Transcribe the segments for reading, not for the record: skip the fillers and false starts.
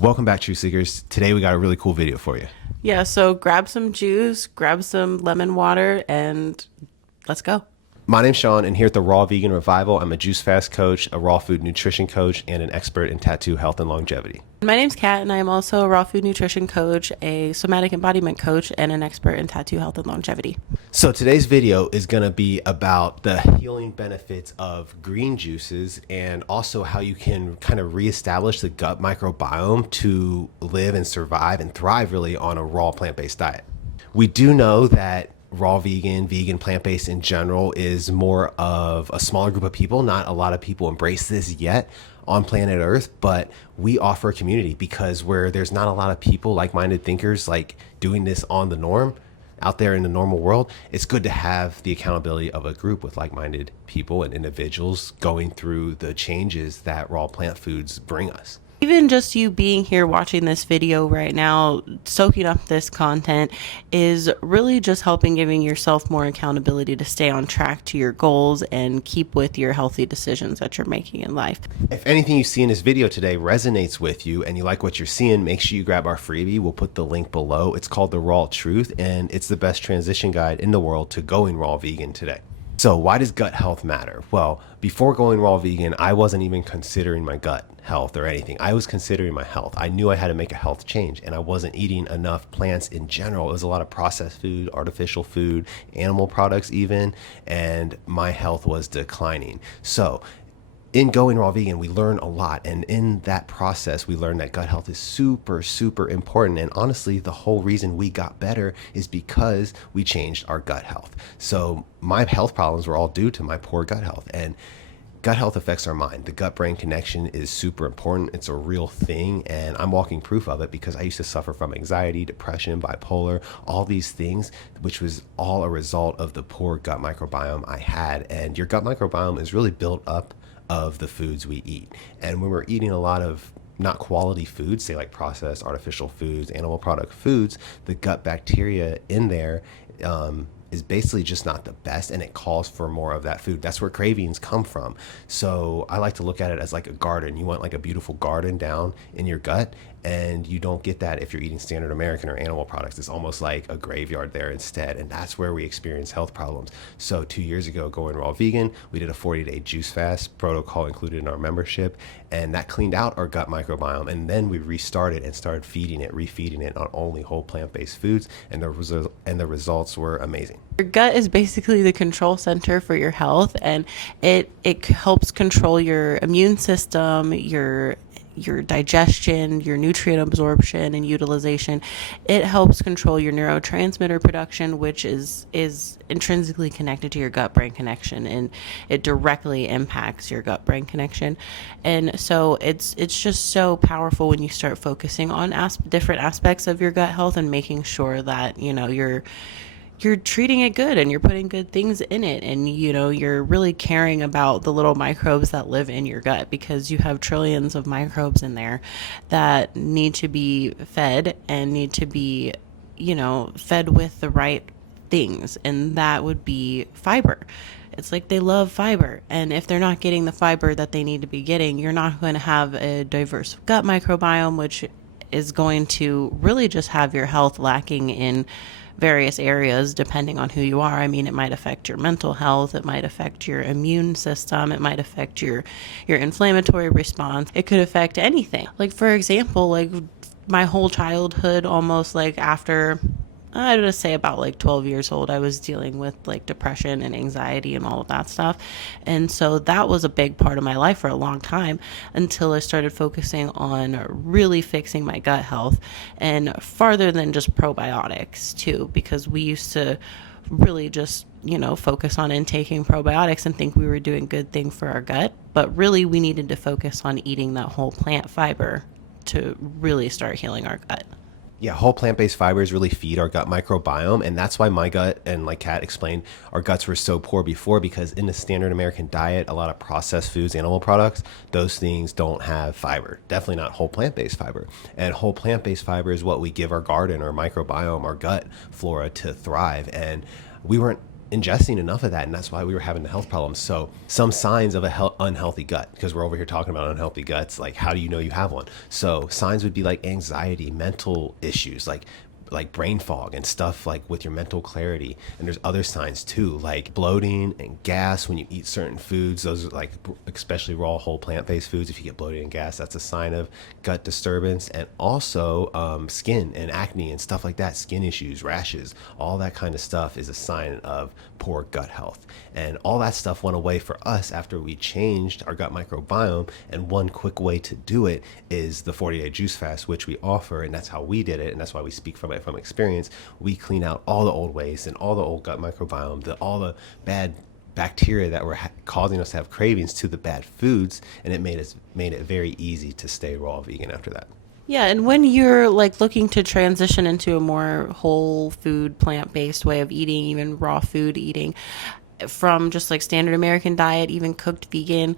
Welcome back, True Seekers. Today we got a really cool video for you. Yeah, so grab some juice, grab some lemon water, and let's go. My name's Sean, and here at the Raw Vegan Revival, I'm a juice fast coach, a raw food nutrition coach, and an expert in tattoo health and longevity. My name's Kat, and I am also a raw food nutrition coach, a somatic embodiment coach, and an expert in tattoo health and longevity. So today's video is going to be about the healing benefits of green juices and also how you can kind of reestablish the gut microbiome to live and survive and thrive really on a raw plant-based diet. We do know that raw vegan, plant-based in general is more of a smaller group of people. Not a lot of people embrace this yet on planet Earth, but we offer a community because where there's not a lot of people, like-minded thinkers, like doing this on the norm out there in the normal world, it's good to have the accountability of a group with like-minded people and individuals going through the changes that raw plant foods bring us. Even just you being here watching this video right now, soaking up this content is really just helping giving yourself more accountability to stay on track to your goals and keep with your healthy decisions that you're making in life. If anything you see in this video today resonates with you and you like what you're seeing, make sure you grab our freebie. We'll put the link below. It's called The Raw Truth, and it's the best transition guide in the world to going raw vegan today. So why does gut health matter? Well, before going raw vegan, I wasn't even considering my gut health or anything. I was considering my health. I knew I had to make a health change, and I wasn't eating enough plants in general. It was a lot of processed food, artificial food, animal products even, and my health was declining. So in going raw vegan, we learn a lot. And in that process, we learned that gut health is super, super important. And honestly, the whole reason we got better is because we changed our gut health. So my health problems were all due to my poor gut health. And gut health affects our mind. The gut-brain connection is super important. It's a real thing, and I'm walking proof of it because I used to suffer from anxiety, depression, bipolar, all these things, which was all a result of the poor gut microbiome I had. And your gut microbiome is really built up of the foods we eat. And when we're eating a lot of not quality foods, say like processed artificial foods, animal product foods, the gut bacteria in there is basically just not the best, and it calls for more of that food. That's where cravings come from. So I like to look at it as like a garden. You want like a beautiful garden down in your gut, and you don't get that if you're eating standard American or animal products. It's almost like a graveyard there instead, and that's where we experience health problems. So 2 years ago, going raw vegan, we did a 40-day juice fast protocol included in our membership, and that cleaned out our gut microbiome. And then we restarted and started feeding it, refeeding it on only whole plant-based foods, and the results were amazing. Your gut is basically the control center for your health, and it helps control your immune system, your digestion, your nutrient absorption and utilization. It helps control your neurotransmitter production, which is intrinsically connected to your gut-brain connection, and it directly impacts your gut-brain connection. And so it's just so powerful when you start focusing on different aspects of your gut health and making sure that you're treating it good and you're putting good things in it, and you're really caring about the little microbes that live in your gut, because you have trillions of microbes in there that need to be fed and need to be fed with the right things, and that would be fiber. It's like they love fiber, and if they're not getting the fiber that they need to be getting, you're not going to have a diverse gut microbiome, which is going to really just have your health lacking in various areas depending on who you are. I mean, it might affect your mental health, it might affect your immune system, it might affect your inflammatory response. It could affect anything. Like, for example, like my whole childhood, almost like after I'd just say about like 12 years old, I was dealing with like depression and anxiety and all of that stuff. And so that was a big part of my life for a long time, until I started focusing on really fixing my gut health, and farther than just probiotics too, because we used to really just focus on intaking probiotics and think we were doing good thing for our gut, but really we needed to focus on eating that whole plant fiber to really start healing our gut. Yeah, whole plant-based fibers really feed our gut microbiome, and that's why my gut, and like Kat explained, our guts were so poor before, because in the standard American diet, a lot of processed foods, animal products, those things don't have fiber. Definitely not whole plant-based fiber. And whole plant-based fiber is what we give our garden, our microbiome, our gut flora to thrive. And we weren't ingesting enough of that, and that's why we were having the health problems. So some signs of a unhealthy gut, because we're over here talking about unhealthy guts, like how do you know you have one? So signs would be like anxiety, mental issues, like brain fog and stuff, like with your mental clarity. And there's other signs too, like bloating and gas when you eat certain foods. Those are like, especially raw whole plant-based foods. If you get bloated and gas, that's a sign of gut disturbance. And also skin and acne and stuff like that, skin issues, rashes, all that kind of stuff is a sign of poor gut health. And all that stuff went away for us after we changed our gut microbiome. And one quick way to do it is the 40-day juice fast, which we offer. And that's how we did it. And that's why we speak from experience. We clean out all the old waste and all the old gut microbiome, all the bad bacteria that were causing us to have cravings to the bad foods. And it made it very easy to stay raw vegan after that. Yeah, and when you're like looking to transition into a more whole food, plant-based way of eating, even raw food eating, from just like standard American diet, even cooked vegan,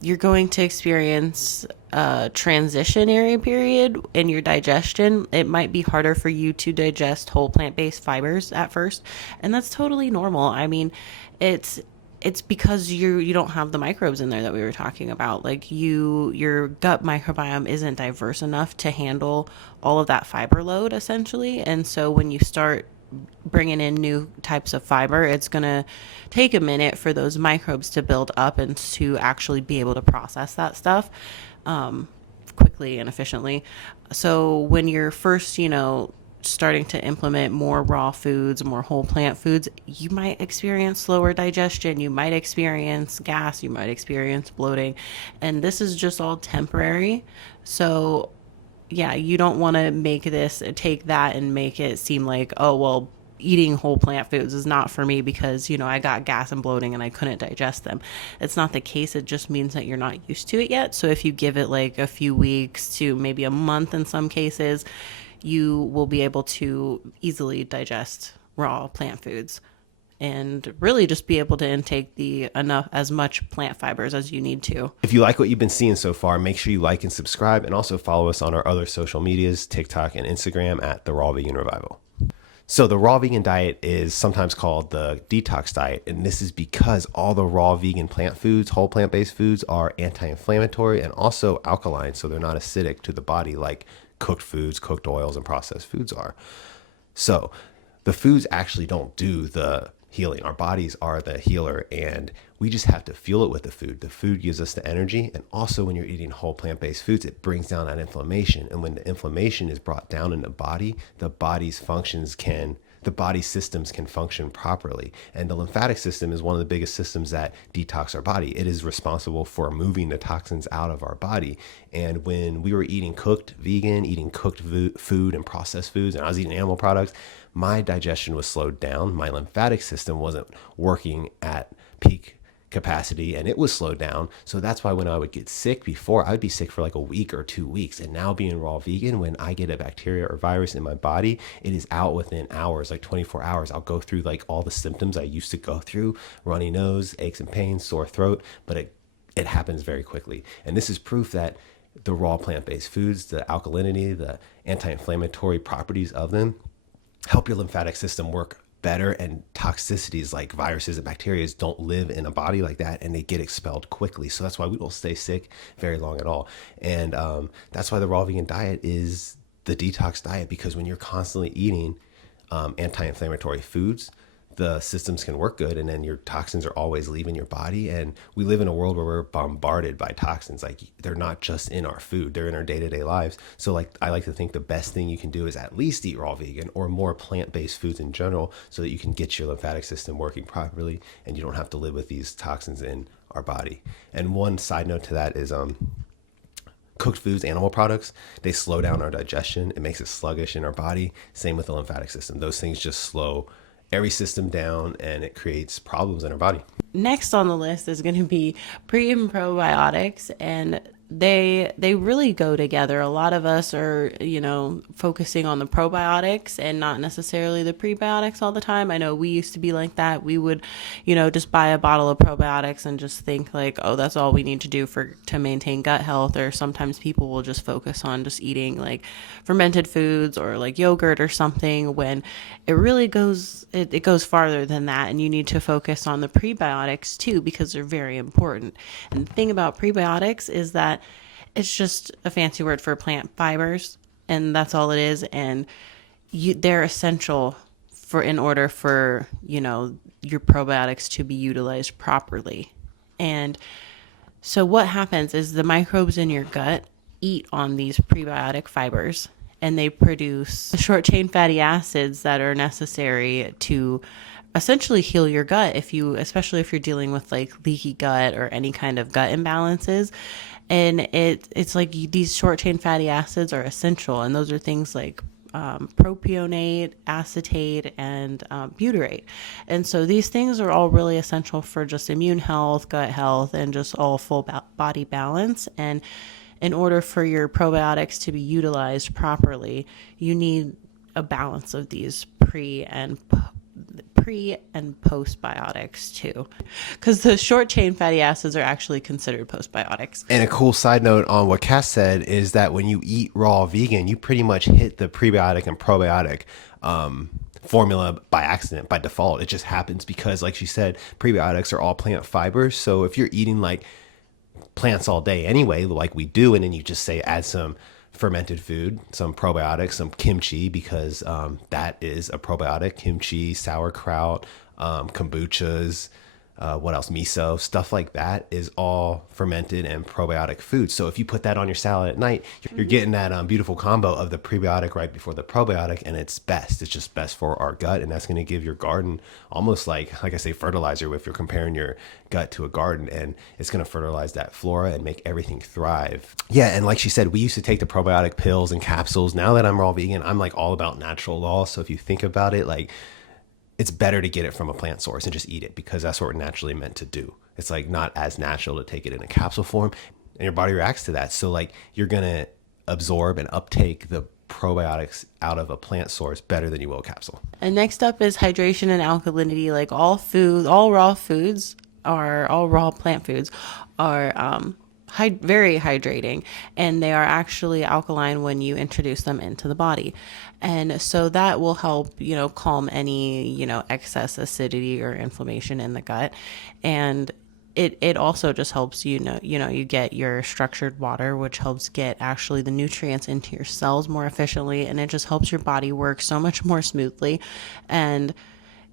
you're going to experience a transitionary period in your digestion. It might be harder for you to digest whole plant-based fibers at first, and that's totally normal. I mean, it's because you don't have the microbes in there that we were talking about. Like your gut microbiome isn't diverse enough to handle all of that fiber load, essentially. And so when you start bringing in new types of fiber, it's going to take a minute for those microbes to build up and to actually be able to process that stuff quickly and efficiently. So when you're first, starting to implement more raw foods, more whole plant foods, you might experience slower digestion, you might experience gas, you might experience bloating, and this is just all temporary. So yeah, you don't want to take that and make it seem like, oh, well, eating whole plant foods is not for me because, I got gas and bloating and I couldn't digest them. It's not the case. It just means that you're not used to it yet. So if you give it like a few weeks to maybe a month in some cases, you will be able to easily digest raw plant foods and really just be able to intake as much plant fibers as you need to. If you like what you've been seeing so far, make sure you like and subscribe, and also follow us on our other social medias, TikTok and Instagram at The Raw Vegan Revival. So the raw vegan diet is sometimes called the detox diet, and this is because all the raw vegan plant foods, whole plant-based foods, are anti-inflammatory and also alkaline, so they're not acidic to the body like cooked foods, cooked oils, and processed foods are. So the foods actually don't do the healing. Our bodies are the healer, and we just have to fuel it with the food. The food gives us the energy, and also when you're eating whole plant-based foods, it brings down that inflammation. And when the inflammation is brought down in the body, the body's systems can function properly. And the lymphatic system is one of the biggest systems that detox our body. It is responsible for moving the toxins out of our body. And when we were eating cooked vegan, eating cooked food and processed foods, and I was eating animal products, my digestion was slowed down. My lymphatic system wasn't working at peak capacity, and it was slowed down. So that's why when I would get sick before, I would be sick for like a week or 2 weeks. And now being raw vegan, when I get a bacteria or virus in my body, it is out within hours, like 24 hours. I'll go through like all the symptoms I used to go through: runny nose, aches and pains, sore throat, but it happens very quickly. And this is proof that the raw plant-based foods, the alkalinity, the anti-inflammatory properties of them help your lymphatic system work better, and toxicities like viruses and bacteria don't live in a body like that, and they get expelled quickly. So that's why we don't stay sick very long at all. And that's why the raw vegan diet is the detox diet, because when you're constantly eating anti-inflammatory foods, the systems can work good, and then your toxins are always leaving your body. And we live in a world where we're bombarded by toxins. Like, they're not just in our food, they're in our day-to-day lives. So like, I like to think the best thing you can do is at least eat raw vegan or more plant-based foods in general, so that you can get your lymphatic system working properly and you don't have to live with these toxins in our body. And one side note to that is cooked foods, animal products, they slow down our digestion. It makes it sluggish in our body. Same with the lymphatic system. Those things just slow every system down, and it creates problems in our body. Next on the list is going to be pre and probiotics, and they really go together. A lot of us are, focusing on the probiotics and not necessarily the prebiotics all the time. I know we used to be like that. We would, just buy a bottle of probiotics and just think like, oh, that's all we need to do to maintain gut health. Or sometimes people will just focus on just eating like fermented foods or like yogurt or something, when it really goes it goes farther than that, and you need to focus on the prebiotics too, because they're very important. And the thing about prebiotics is that it's just a fancy word for plant fibers, and that's all it is. And they're essential in order for, your probiotics to be utilized properly. And so what happens is the microbes in your gut eat on these prebiotic fibers, and they produce short chain fatty acids that are necessary to essentially heal your gut, especially if you're dealing with like leaky gut or any kind of gut imbalances. And it's like these short chain fatty acids are essential, and those are things like propionate, acetate, and butyrate. And so these things are all really essential for just immune health, gut health, and just all full body balance. And in order for your probiotics to be utilized properly, you need a balance of these pre and postbiotics too, because the short chain fatty acids are actually considered postbiotics. And a cool side note on what Cass said is that when you eat raw vegan, you pretty much hit the prebiotic and probiotic formula by accident, by default. It just happens because, like she said, prebiotics are all plant fibers. So if you're eating like plants all day anyway, like we do, and then you just say add some fermented food, some probiotics, some kimchi, because that is a probiotic. Kimchi, sauerkraut, kombuchas, what else? Miso, stuff like that is all fermented and probiotic food. So if you put that on your salad at night, you're getting that beautiful combo of the prebiotic right before the probiotic, and it's best. It's just best for our gut, and that's going to give your garden almost like I say, fertilizer. If you're comparing your gut to a garden, and it's going to fertilize that flora and make everything thrive. Yeah, and like she said, we used to take the probiotic pills and capsules. Now that I'm raw vegan, I'm like all about natural law. So if you think about it, like, it's better to get it from a plant source and just eat it, because that's what we're naturally meant to do. It's like not as natural to take it in a capsule form, and your body reacts to that. So like you're going to absorb and uptake the probiotics out of a plant source better than you will a capsule. And next up is hydration and alkalinity. Like all raw plant foods are very hydrating, and they are actually alkaline when you introduce them into the body. And so that will help, calm any, excess acidity or inflammation in the gut. And it also just helps, you get your structured water, which helps get actually the nutrients into your cells more efficiently. And it just helps your body work so much more smoothly. And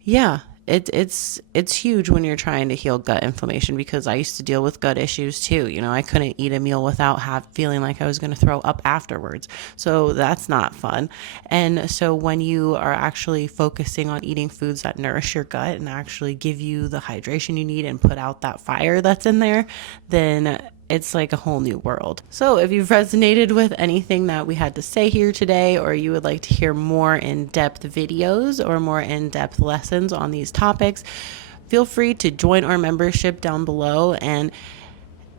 yeah, it's huge when you're trying to heal gut inflammation, because I used to deal with gut issues too. I couldn't eat a meal without feeling like I was going to throw up afterwards. So that's not fun. And so when you are actually focusing on eating foods that nourish your gut and actually give you the hydration you need and put out that fire that's in there, then it's like a whole new world. So if you've resonated with anything that we had to say here today, or you would like to hear more in-depth videos or more in-depth lessons on these topics, feel free to join our membership down below. And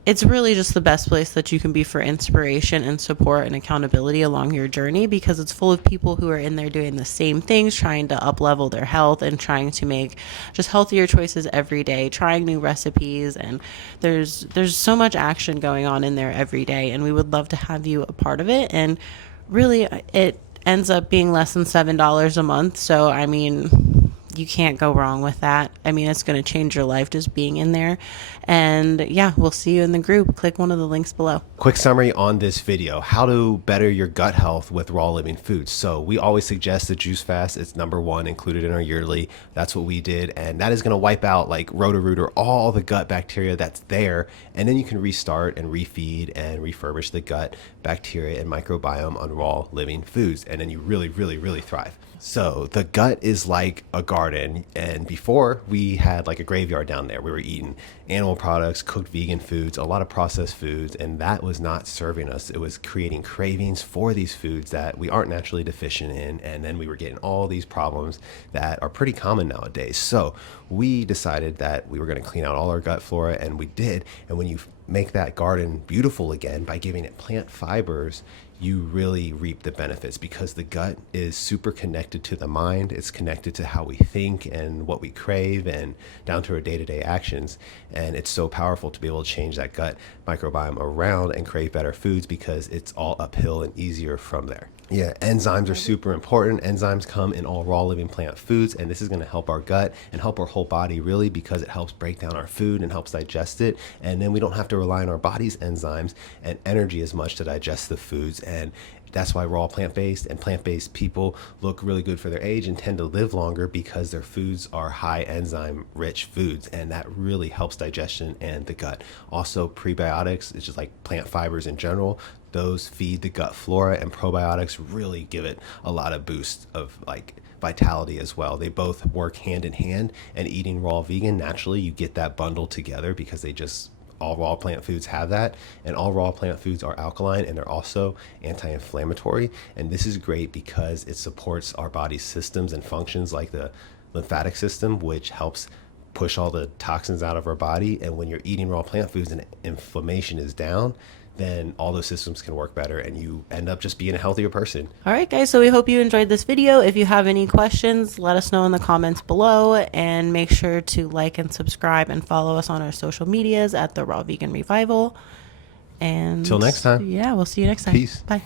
it's really just the best place that you can be for inspiration and support and accountability along your journey, because it's full of people who are in there doing the same things, trying to up-level their health and trying to make just healthier choices every day, trying new recipes. And there's so much action going on in there every day, and we would love to have you a part of it. And really, it ends up being less than $7 a month. So, I mean, you can't go wrong with that. I mean, it's going to change your life just being in there. And yeah, we'll see you in the group. Click one of the links below. Quick summary on this video: how to better your gut health with raw living foods. So we always suggest the juice fast. It's number one, included in our yearly. That's what we did. And that is going to wipe out like Roto-Rooter, all the gut bacteria that's there. And then you can restart and refeed and refurbish the gut bacteria and microbiome on raw living foods. And then you really, really, really thrive. So the gut is like a garden. garden, and before we had like a graveyard down there. We were eating animal products, cooked vegan foods, a lot of processed foods, and that was not serving us. It was creating cravings for these foods that we aren't naturally deficient in, and then we were getting all these problems that are pretty common nowadays. So we decided that we were going to clean out all our gut flora, and we did. And when you make that garden beautiful again by giving it plant fibers, you really reap the benefits, because the gut is super connected to the mind. It's connected to how we think and what we crave, and down to our day-to-day actions. And it's so powerful to be able to change that gut microbiome around and crave better foods, because it's all uphill and easier from there. Yeah, enzymes are super important. Enzymes come in all raw living plant foods, and this is going to help our gut and help our whole body, really, because it helps break down our food and helps digest it. And then we don't have to rely on our body's enzymes and energy as much to digest the foods. And that's why raw plant-based and plant-based people look really good for their age and tend to live longer, because their foods are high enzyme rich foods, and that really helps digestion and the gut. Also, prebiotics, it's just like plant fibers in general, those feed the gut flora, and probiotics really give it a lot of boost of like vitality as well. They both work hand in hand, and eating raw vegan, naturally you get that bundle together, because they just, all raw plant foods have that, and all raw plant foods are alkaline, and they're also anti-inflammatory. And this is great because it supports our body's systems and functions, like the lymphatic system, which helps push all the toxins out of our body. And when you're eating raw plant foods and inflammation is down, then all those systems can work better, and you end up just being a healthier person. All right, guys, so we hope you enjoyed this video. If you have any questions, let us know in the comments below, and make sure to like and subscribe and follow us on our social medias at the Raw Vegan Revival. And till next time. Yeah, we'll see you next time. Peace. Bye.